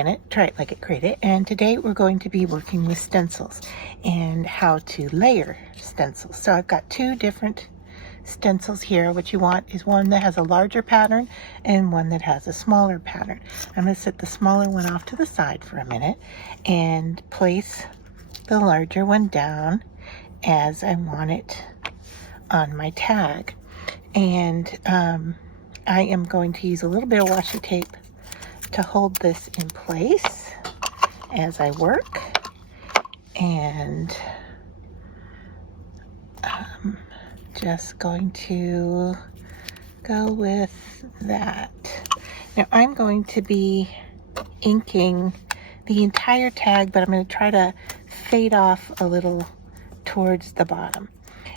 Scan It, Try It Like It, Create It. And today we're going to be working with stencils and how to layer stencils. So I've got two different stencils here. What you want is one that has a larger pattern and one that has a smaller pattern. I'm going to set the smaller one off to the side for a minute and place the larger one down as I want it on my tag. And I am going to use a little bit of washi tape to hold this in place as I work, and just going to go with that. Now I'm going to be inking the entire tag, but I'm going to try to fade off a little towards the bottom.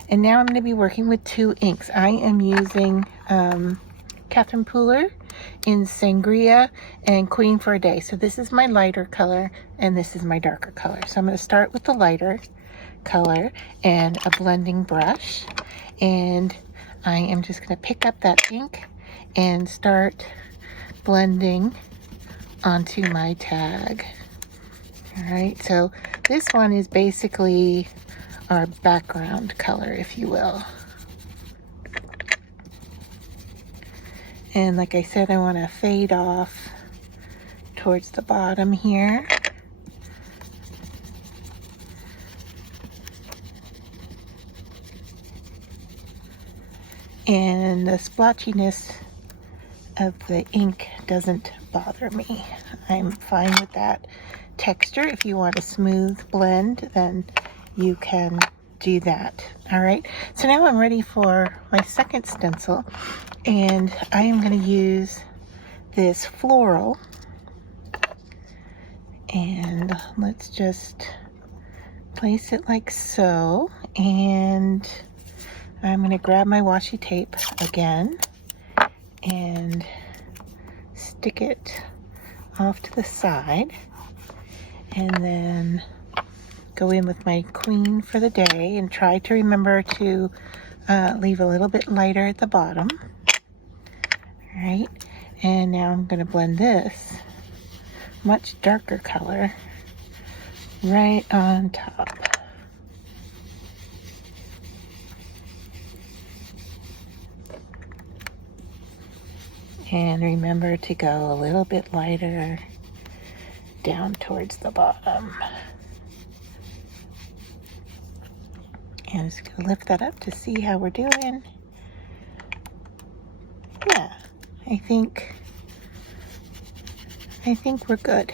And now I'm going to be working with two inks. I am using Catherine Pooler in Sangria and Queen for a Day. So this is my lighter color and this is my darker color. So I'm going to start with the lighter color and a blending brush, and I am just going to pick up that ink and start blending onto my tag. Alright, so this one is basically our background color, if you will. And like I said, I want to fade off towards the bottom here. And the splotchiness of the ink doesn't bother me. I'm fine with that texture. If you want a smooth blend, then you can do that. All right, so now I'm ready for my second stencil, and I am going to use this floral, and let's just place it like so, and I'm going to grab my washi tape again and stick it off to the side, and then go in with my Queen for the Day and try to remember to leave a little bit lighter at the bottom. All right, and now I'm going to blend this much darker color right on top. And remember to go a little bit lighter down towards the bottom. And just gonna lift that up to see how we're doing. Yeah, I think we're good.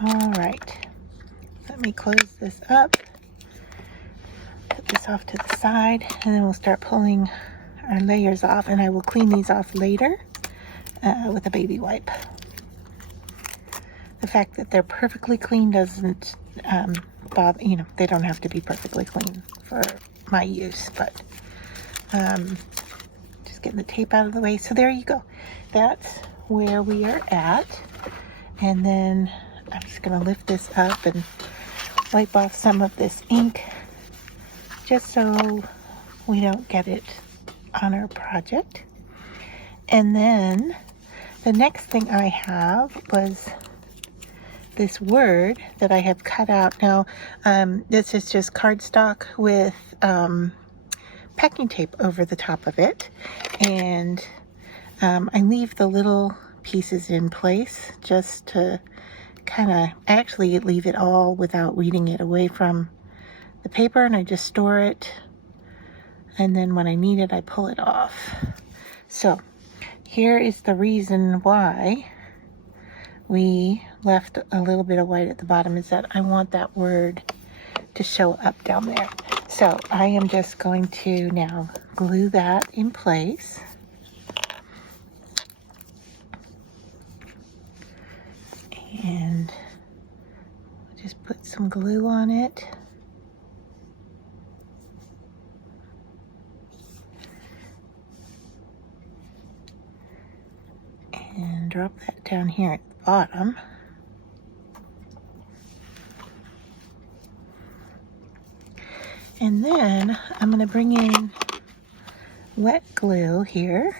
All right, let me close this up, put this off to the side, and then we'll start pulling our layers off, and I will clean these off later with a baby wipe. The fact that they're perfectly clean doesn't bother, you know, they don't have to be perfectly clean for my use, but just getting the tape out of the way. So there you go. That's where we are at. And then I'm just going to lift this up and wipe off some of this ink just so we don't get it on our project. And then the next thing I have was this word that I have cut out. Now, this is just cardstock with packing tape over the top of it, and I leave the little pieces in place just to kind of actually leave it all without reading it away from the paper, and I just store it, and then when I need it I pull it off. So here is the reason why we left a little bit of white at the bottom, is that I want that word to show up down there. So I am just going to now glue that in place. And just put some glue on it. And drop that down here at the bottom. And then I'm going to bring in wet glue here.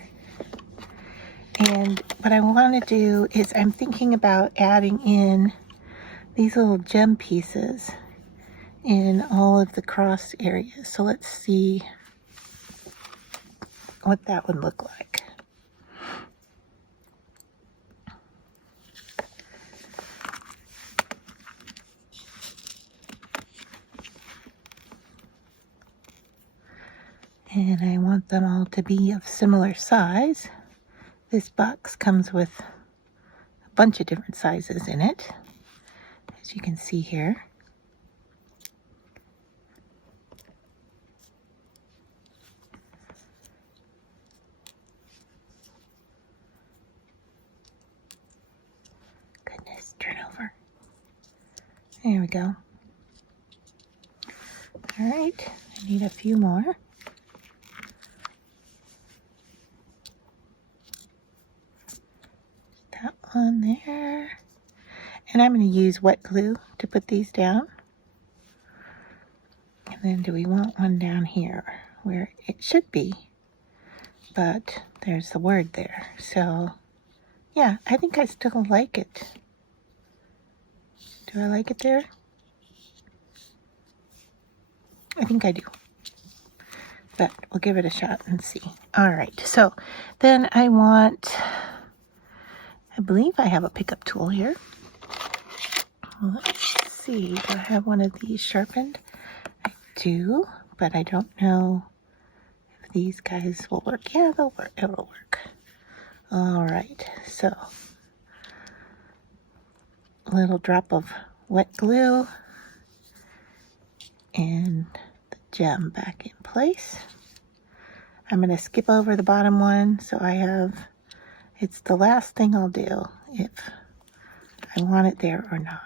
And what I want to do is I'm thinking about adding in these little gem pieces in all of the cross areas. So let's see what that would look like. And I want them all to be of similar size. This box comes with a bunch of different sizes in it, as you can see here. Goodness, turn over. There we go. All right, I need a few more. That one there. And I'm going to use wet glue to put these down. And then do we want one down here where it should be? But there's the word there. So yeah, I think I still like it. Do I like it there? I think I do. But we'll give it a shot and see. All right, so then I believe I have a pickup tool here. Let's see, do I have one of these sharpened? I do, but I don't know if these guys will work. Yeah, they'll work. It will work. All right, so a little drop of wet glue and the gem back in place. I'm going to skip over the bottom one, so it's the last thing I'll do if I want it there or not.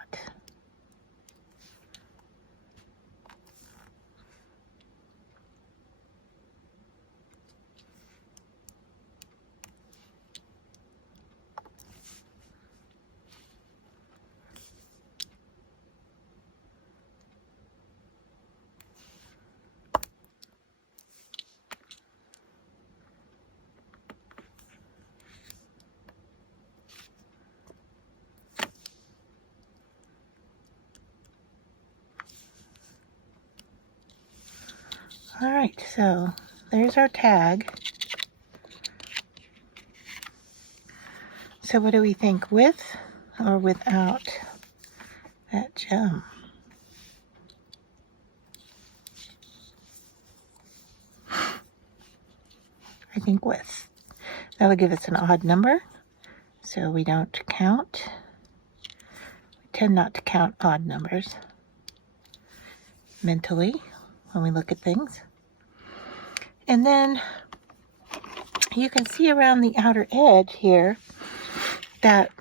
All right, so there's our tag. So what do we think, with or without that gem? I think with. That'll give us an odd number, so we don't count. We tend not to count odd numbers mentally when we look at things. And then you can see around the outer edge here that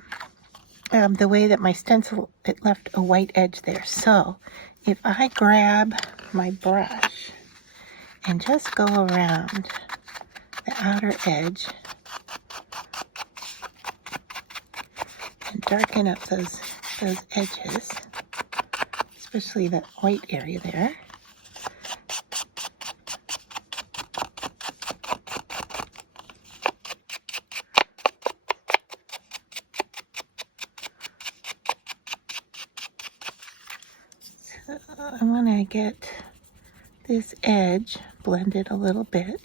the way that my stencil, it left a white edge there. So if I grab my brush and just go around the outer edge and darken up those edges, especially that white area there. So I want to get this edge blended a little bit.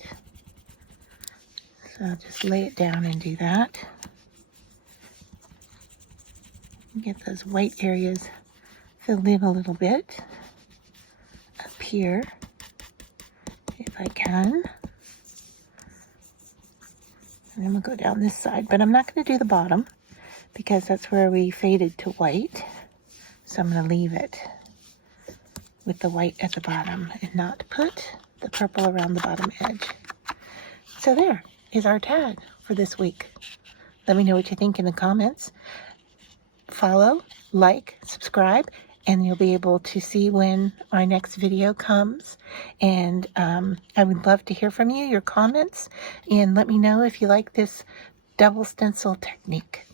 So I'll just lay it down and do that. Get those white areas filled in a little bit up here, if I can. And then we'll go down this side, but I'm not going to do the bottom because that's where we faded to white. So I'm going to leave it with the white at the bottom and not put the purple around the bottom edge. So there is our tag for this week. Let me know what you think in the comments. Follow, like, subscribe, and you'll be able to see when our next video comes. And I would love to hear from you, your comments, and let me know if you like this double stencil technique.